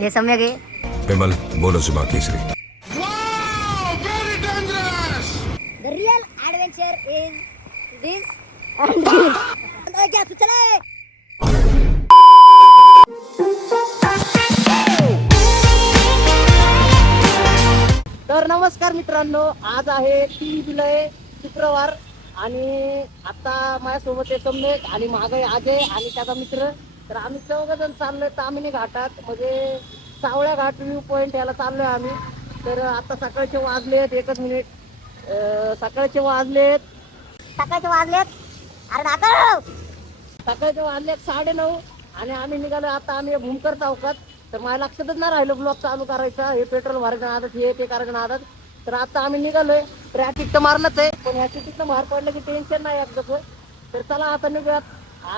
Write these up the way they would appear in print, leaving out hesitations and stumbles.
हे सम्यक आहे. विमल बोलो जुबा केसरी. The real adventure is this and this. क्या तू चला. तर नमस्कार मित्रांनो, आज आहे 3 जुलै शुक्रवार आणि आता माझ्यासोबत आहे सम्यक आणि मागे अजय आणि त्याचा मित्र. तर आम्ही चौघजण चाललोय तामिनी घाटात, म्हणजे सावळ्या घाट व्ह्यू पॉइंट याला चाललोय आम्ही. तर आता सकाळचे वाजलेत 1 मिनिट, सकाळचे वाजलेत अरे दादा सकाळचे वाजलेत 9:30 आणि आम्ही निघालो आता. आम्ही भूमकर चौकात. तर माझ्या लक्षातच नाही राहिलं ब्लॉग चालू करायचा. हे पेट्रोल भरायचं आदत, हे ते करायचं आदत. तर आता आम्ही निघालोय. ट्रॅफिक तर मारलंच आहे, पण ह्या सिटीतनं बाहेर पडलं की टेन्शन नाही एकदाच. तर चला आता निघूयात.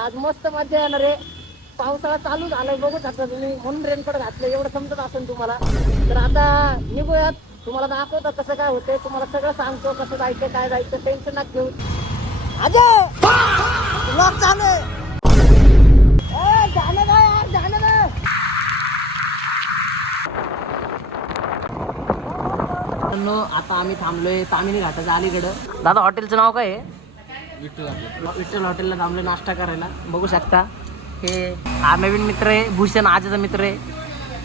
आज मस्त मजा येणार आहे. पावसाळा चालू झालाय बघू शकता तुम्ही, म्हणून रेनकोट घातलं, एवढं समजत असेल तुम्हाला. तर आता निघूयात. तुम्हाला दाखवतो कसं काय होतंय, तुम्हाला सगळं सांगतो कसं जायचं काय जायचं, टेन्शन नका घेऊ. अजय ब्लॉग चालू आहे. झालं ना यार, झालं ना. आता आम्ही थांबलोय तामिनी घाटाच्या अलीकडं. दादा हॉटेलचं नाव काय आहे? विठ्ठल हॉटेलला थांबलोय नाश्ता करायला. बघू शकता हे हा नवीन मित्र आहे, भूषण आजचा मित्र आहे.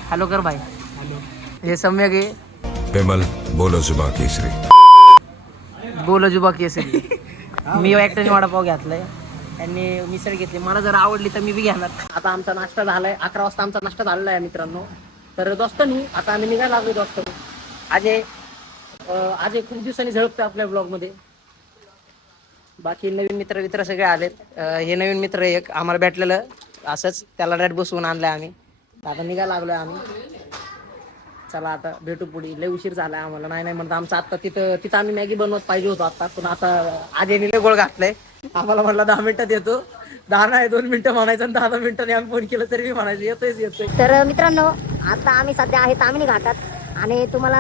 हॅलो कर भाई. हॅलो. हे सम्यक आहे. विमल बोलो जुबा केसरी. बोलो जुबा केसरी. मी एकट्याने वडापाव घेतलाय, त्यांनी मिसळ घेतली. मला जर आवडली तर मी बी घेणार. आता आमचा नाश्ता झालाय, 11 वाजता आमचा नाश्ता झालेला आहे मित्रांनो. तर दोस्तांनी आता आम्ही निघायला लागलो. दोस्तांनी अजय खूप दिवसांनी झळकतो आपल्या ब्लॉगमध्ये. बाकी नवीन मित्र सगळे आलेत. हे नवीन मित्र एक आम्हाला भेटलेलं असंच, त्याला रेट बसवून आणलंय आम्ही. आता निघायला लागलोय आम्ही. चला आता भेटू पुढे, लय उशीर झालाय आम्हाला. नाही म्हणत आमचं आता तिथं आम्ही मॅगी बनवत पाहिजे होतो आता, पण आता अजयने लय गोळ घातलंय. आम्हाला म्हणलं 10 मिनिटात येतो. 10 नाही 2 मिनिटं म्हणायचं आणि 10 मिनिटांनी आम्ही फोन केलं तरी मी म्हणायचं येतोय. तर मित्रांनो, आता आम्ही सध्या आहे तामिनी घाटात आणि तुम्हाला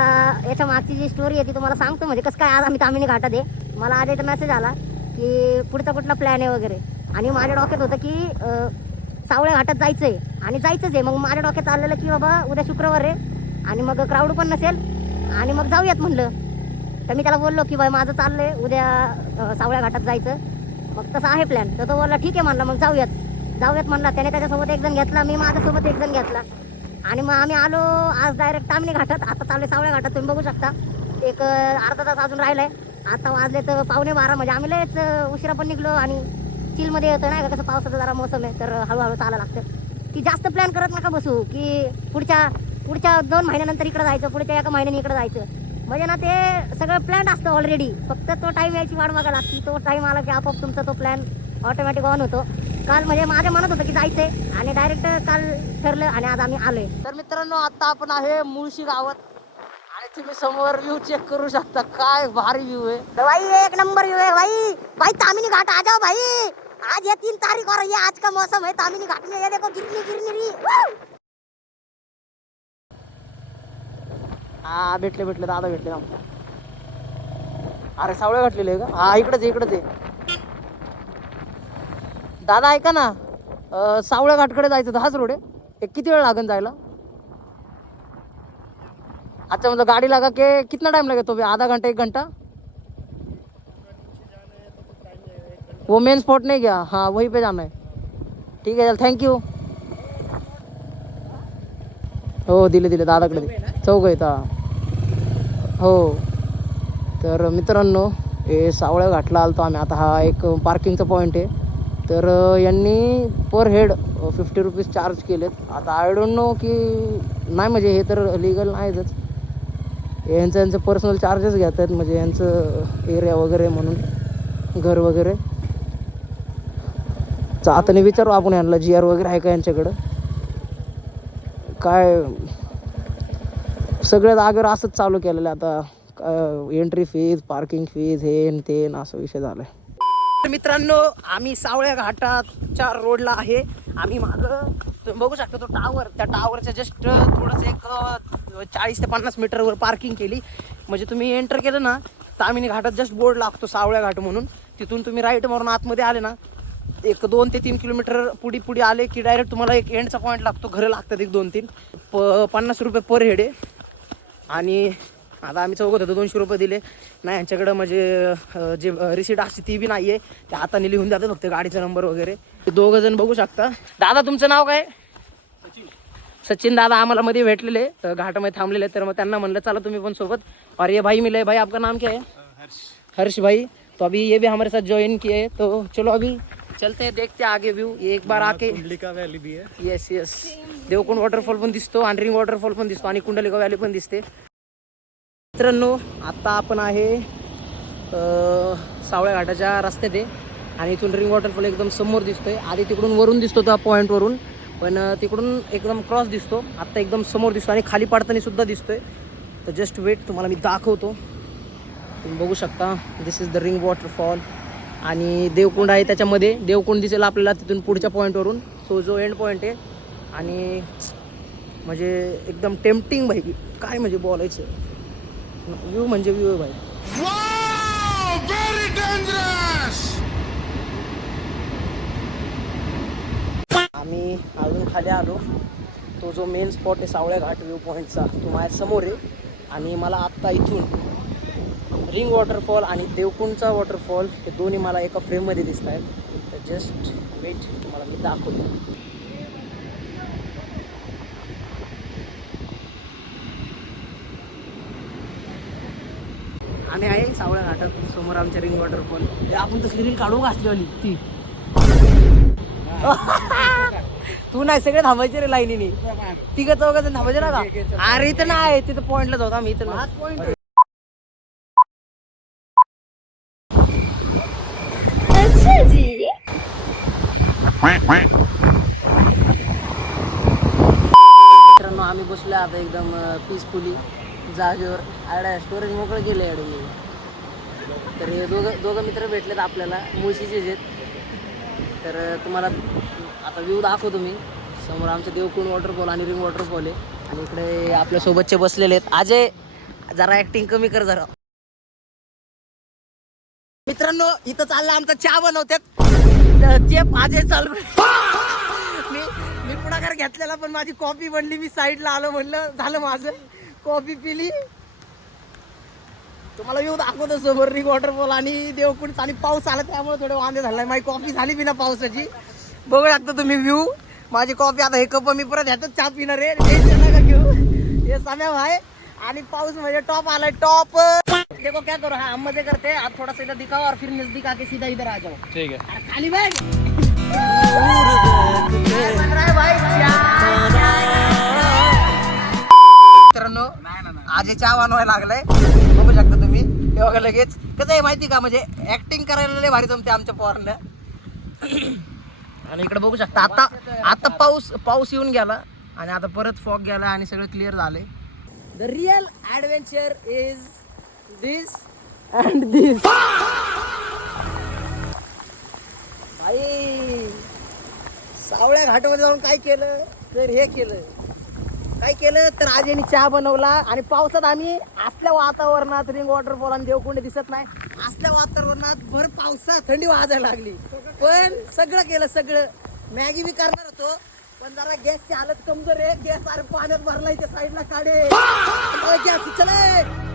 याच्या मागची जी स्टोरी आहे ती तुम्हाला सांगतो. म्हणजे कसं काय आज आम्ही तामिनी घाटात आहे. मला आज याचा मेसेज आला की पुढचा कुठला प्लॅन आहे वगैरे, आणि माझ्या डोक्यात होतं की सावळ्या घाटात जायचं आहे आणि जायचंच आहे. मग माझ्या डोक्यात चाललेलं की बाबा उद्या शुक्रवार आहे आणि मग क्राऊड पण नसेल आणि मग जाऊयात म्हणलं. तर मी त्याला बोललो की बाई माझं चाललंय उद्या सावळ्या घाटात जायचं, मग तसं आहे प्लॅन. तर तो बोलला ठीक आहे म्हणला, मग जाऊयात म्हणला. त्याने त्याच्यासोबत 1 जण घेतला, मी माझ्यासोबत 1 जण घेतला आणि मग आम्ही आलो आज डायरेक्ट तामिनी घाटात. आता चालू सावळ्या घाटात, तुम्ही बघू शकता. एक अर्धा तास अजून राहिलाय. आता वाजले तर 11:15. म्हणजे आम्ही लयच उशिरा पण निघलो आणि चिलमध्ये येतो नाही का, कसं पावसाचा जरा मोसम आहे तर हळूहळू चालायला लागतं. की जास्त प्लॅन करत नका बसू की पुढच्या 2 महिन्यानंतर इकडं जायचं, पुढच्या 1 महिन्याने इकडं जायचं. म्हणजे ना ते सगळं प्लॅन असतं ऑलरेडी, फक्त तो टाईम यायची वाट बघायला लागते. तो टाईम आला की आपोआप तुमचा तो प्लॅन ऑटोमॅटिक ऑन होतो. काल म्हणजे माझ्या मनात होतं की जायचंय आणि डायरेक्ट काल ठरलं आणि आज आम्ही आलोय. तर मित्रांनो, आता आपण आहे मुळशी गावात आणि तुम्ही समोर व्ह्यू चेक करू शकता. काय भारी व्ह्यू आहे भाई, 1 नंबर व्ह्यू आहे भाई. तामिनी घाट आ जाओ भाई. आज ये 3 तारीख और ये आज का मौसम है तामिनी घाट में. ये देखो गिरनी. हा भेटले दादा भेटले. अरे सावळे घातलेले आहे का? हा इकडंच आहे. दादा ऐका ना, सावळ्या घाटकडे जायचं तर हाच रोड आहे. एक किती वेळ लागेल जायला? अच्छा, मतलब गाड़ी लगा के कितना टाइम लगेगा? तो आधा घंटा 1 घंटा. वो मेन स्पॉट नहीं गया? हाँ वहीं पे जाना है. ठीक है चल, थँक्यू. हो दिले दादाकडे चौक आहेत. हो. तर मित्रांनो, हे सावळ्या घाटला आलतो आम्ही. आता हा एक पार्किंगचा पॉईंट आहे. तर यांनी पर हेड 50 रुपीज चार्ज केलेत. आता आय डोंट नो की नाही, म्हणजे हे तर लिगल नाहीच. यांचं पर्सनल चार्जेस घेतात, म्हणजे यांचं एरिया वगैरे म्हणून घर वगैरे. आता नाही विचारू आपण यांना GR वगैरे आहे का यांच्याकडं. काय सगळ्या जागेवर असंच चालू केलेलं आता. एंट्री फीज, पार्किंग फीज, हे ते असं विषय झालाय. मित्रांनो, आम्ही सावळ्या घाटाच्या रोडला आहे. आम्ही मागं तुम्ही बघू शकता तो टावर, त्या टावरच्या जस्ट थोडंसं एक 40 ते 50 मीटरवर पार्किंग केली. म्हणजे तुम्ही एंटर केलं ना, तामिनी घाटात जस्ट बोर्ड लागतो सावळ्या घाट म्हणून. तिथून तुम्ही राईट मारून आतमध्ये आले ना, एक 2 ते 3 किलोमीटर पुढे आले की डायरेक्ट तुम्हाला एक एंडचा पॉईंट लागतो. घरं लागतात 1 2 3. 50 रुपये पर हेड आहे. आणि आता आम्ही चौघत होतो 200 रुपये दिले. नाही यांच्याकडं म्हणजे जे रिसीट असते ती बी नाही आहे. ते हाताने लिहून जातात फक्त गाडीचा नंबर वगैरे. 2 जण बघू शकता. दादा तुमचं नाव काय? सचिन दादा आम्हाला मध्ये भेटलेले घाटामध्ये थांबलेले. तर मग त्यांना म्हणलं चला तुम्ही पण सोबत. और ये भाई मिले. भाई आपका नाम क्या है? हर्ष भाई. तो अभी ये भी हमारे साथ ज्वाइन किए. तो चलो अभी चलते हैं, देखते हैं आगे व्यू. ये एक बार आके कुंडलिका व्हॅली बी आहे. येस येस देवकुंड वॉटरफॉल पण दिसतो आणि रिंग वॉटरफॉल पण दिसतो आणि कुंडलिका व्हॅली पण दिसते. मित्रांनो आता आपण आहे सावळ्या घाटाच्या रस्त्यात आहे आणि इथून रिंग वॉटरफॉल एकदम समोर दिसतोय. आधी तिकडून वरून दिसतो त्या पॉईंटवरून, पण तिकडून एकदम क्रॉस दिसतो. आत्ता एकदम समोर दिसतो आणि खाली पाडताना सुद्धा दिसतोय. तर जस्ट वेट, तुम्हाला मी दाखवतो. तुम्ही बघू शकता दिस इज द रिंग वॉटरफॉल. आणि देवकुंड आहे त्याच्यामध्ये. देवकुंड दिसेल आपल्याला तिथून पुढच्या पॉईंटवरून. तो जो एंड पॉईंट आहे. आणि म्हणजे एकदम टेम्पटिंग भाई, काय म्हणजे बोलायचं. व्ह्यू म्हणजे व्ह्यू आहे भाई. आम्ही अजून खाली आलो. तो जो मेन स्पॉट आहे सावळ्या घाट व्ह्यू पॉईंटचा तो माझ्या समोर आहे. आणि मला आत्ता इथून रिंग वॉटरफॉल आणि देवकुंडचा वॉटरफॉल हे दोन्ही मला एका फ्रेममध्ये दिसत आहेत. तर जस्ट वेट, तुम्हाला मी दाखवतो. आम्ही आहे सावळ्या घाटात. समोर आमच्या रिंग वॉटरफॉल. आपण तसली रील काढू घासली ती. तू नाही, सगळे थांबायचे रे लाईनीने. 3-4 जण थांबायचे ना का? अरे इथं नाही, तिथं पॉईंटला जाऊ आम्ही. इथं पॉईंट मित्रांनो आम्ही बसलो आता एकदम पीसफुली जागेवर. आयडा स्टोरेज मोकळं केलं आहे मी. तर हे दोघं मित्र भेटलेत आपल्याला, मुळशीचेच आहेत. तर तुम्हाला आता व्ह्यू दाखवतो मी. समोर आमचं देवकुंड वॉटरफॉल आणि रिंग वॉटरफॉल आहे. आणि इकडे आपल्या सोबतचे बसलेले आहेत. अजय जरा ॲक्टिंग कमी कर जरा. मित्रांनो इथं चाललं आमचा चहा बनवतात. चेप अजय चालू. मी पुढाकार घेतलेला पण माझी कॉफी बनली. मी साईडला आलो, म्हणलं झालं माझं. कॉफी पिली. तुम्हाला येऊ दाखवतो समोर रिंग वॉटरफॉल आणि देवकुंड. आणि पाऊस आला त्यामुळे थोडं वांदे झालाय. माझी कॉफी झाली बिना पावसाची. बघू शकता तुम्ही व्ह्यू. माझी कॉफी आता हे कप मी परत ह्यातच चहा पिणार आहे. टेन्शन नका घेऊ. हे समय आहे. आणि पाऊस म्हणजे टॉप आलाय, टॉप. देखो क्या करो, हाँ हम मजे करते हैं. आप थोड़ा सा इधर दिखाओ और फिर नजदीक आके सीधा इधर आ जाओ. ठीक है. अरे खाली बैठ. बन रहा है भाई मित्रांनो आज चहा बनवायला लागलाय. बघू शकता तुम्ही. हे बघा लगेच कसं आहे माहिती का, म्हणजे ऍक्टिंग करायला लय भारी जमते आमच्या पोरांना. आणि इकडे बघू शकता आता पाऊस येऊन गेला आणि आता परत फॉग गेला आणि सगळं क्लिअर झालंय. The real adventure is this and this. भाई सावळ्या घाटामध्ये जाऊन काय केलं तर हे केलं. काय केलं तर आज यांनी चहा बनवला. आणि पावसात आम्ही असल्या वातावरणात रिंग वॉटरफॉल आणि देवकुंड दिसत नाही असल्या वातावरणात भर पावसात थंडी वाजायला लागली. पण सगळं केलं सगळं. मॅगी बी करणार होतो पण जरा गॅसची हालत कमजोर आहे. गॅस अरे पाण्यात भरलाय त्या साईडला काढे. गॅस चले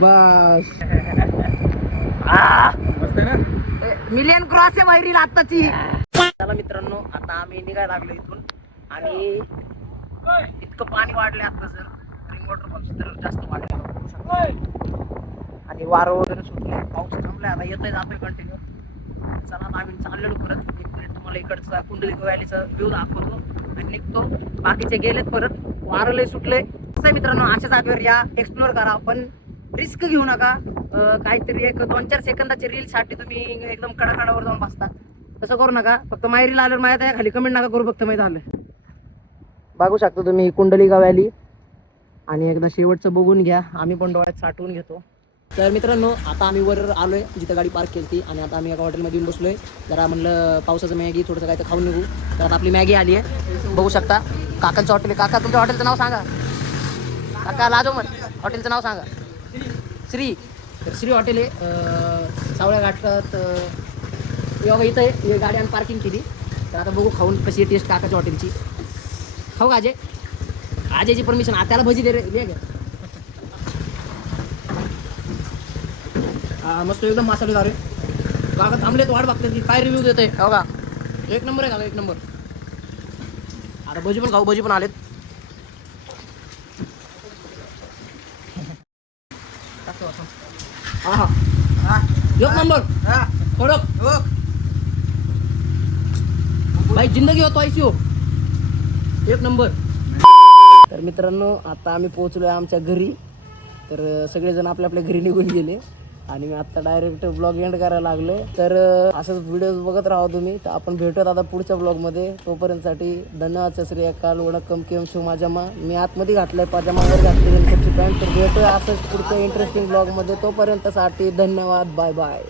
बस. मिलियन क्रॉस आहे वैरील आत्ताची. चला मित्रांनो आता आम्ही निघायला लागलो इथून. आणि इतकं पाणी वाढले आता सर. रिंग वॉटरफॉल तर जास्त वाढले. आणि वारं वगैरे सुटले. पाऊस थांबलाय आता. येतोय जातोय कंटिन्यू. चला आता आम्ही चाललेलो परत. एक मिनिट तुम्हाला इकडचा कुंडलिका व्हॅलीचा व्ह्यू दाखवतो आणि निघतो. बाकीचे गेलेत परत. वारं लय सुटले. कसं आहे मित्रांनो अशा जागेवर या, एक्सप्लोर करा पण रिस्क घेऊ नका. काहीतरी 1-2-4 सेकंदाच्या रील साठी तुम्ही एकदम कडाकडावर जाऊन बसता. तसं करू नका. फक्त माझी रील आल्यावर माझ्या त्या खाली कमेंट नका करू. फक्त माहीत झालं. बघू शकता तुम्ही कुंडलिका व्हॅली. आणि एकदा शेवटचं बघून घ्या. आम्ही पण डोळ्यात साठवून घेतो. तर मित्रांनो आता आम्ही वर आलोय जिथं गाडी पार्क केली. आणि आता आम्ही एका हॉटेलमध्ये येऊन बसलोय. जरा म्हणलं पावसाचं मॅगी थोडंसं काय तर खाऊन निघू. तर आता आपली मॅगी आली आहे. बघू शकता काकांचं हॉटेल आहे. काका तुमच्या हॉटेलचं नाव सांगा. काका लाजो मग हॉटेलचं नाव सांगा. श्री तर श्री हॉटेल आहे सावळ्या घाटात योगा इथं आहे. ही गाडी आणि पार्किंग केली. तर आता बघू खाऊन कशी आहे टेस्ट काकाच्या हॉटेलची. खाऊ का अजय? अजयची परमिशन त्याला भजी दे रे दे ग. हा मस्त एकदम मसालेदार आहे. काका थांबले वाट बघतात की काय रिव्ह्यू देत आहे. हो का एक नंबर आहे काका एक नंबर. आता भजी पण खाऊ. भजी पण आलेत. हा हा एक नंबर कडक भाई जिंदगी होतो ऐसी हो एक नंबर. तर मित्रांनो आता आम्ही पोहोचलोय आमच्या घरी. तर सगळेजण आपल्या आपल्या घरी निघून गेले आणि मी आता डायरेक्ट ब्लॉग एंड करायला लागलो. तर असंच व्हिडिओज बघत राहा तुम्ही. तर आपण भेटूयात आता पुढच्या ब्लॉगमध्ये. तोपर्यंतसाठी धन्यवाद. श्री अकाल वणक्कम केम शो माझ्यामा. मी आतमध्ये घातलंय पाजामावर घातली रेनकोटची पॅन्ट. तर भेटूया असंच पुढच्या इंटरेस्टिंग ब्लॉगमध्ये. तोपर्यंतसाठी धन्यवाद. Bye bye.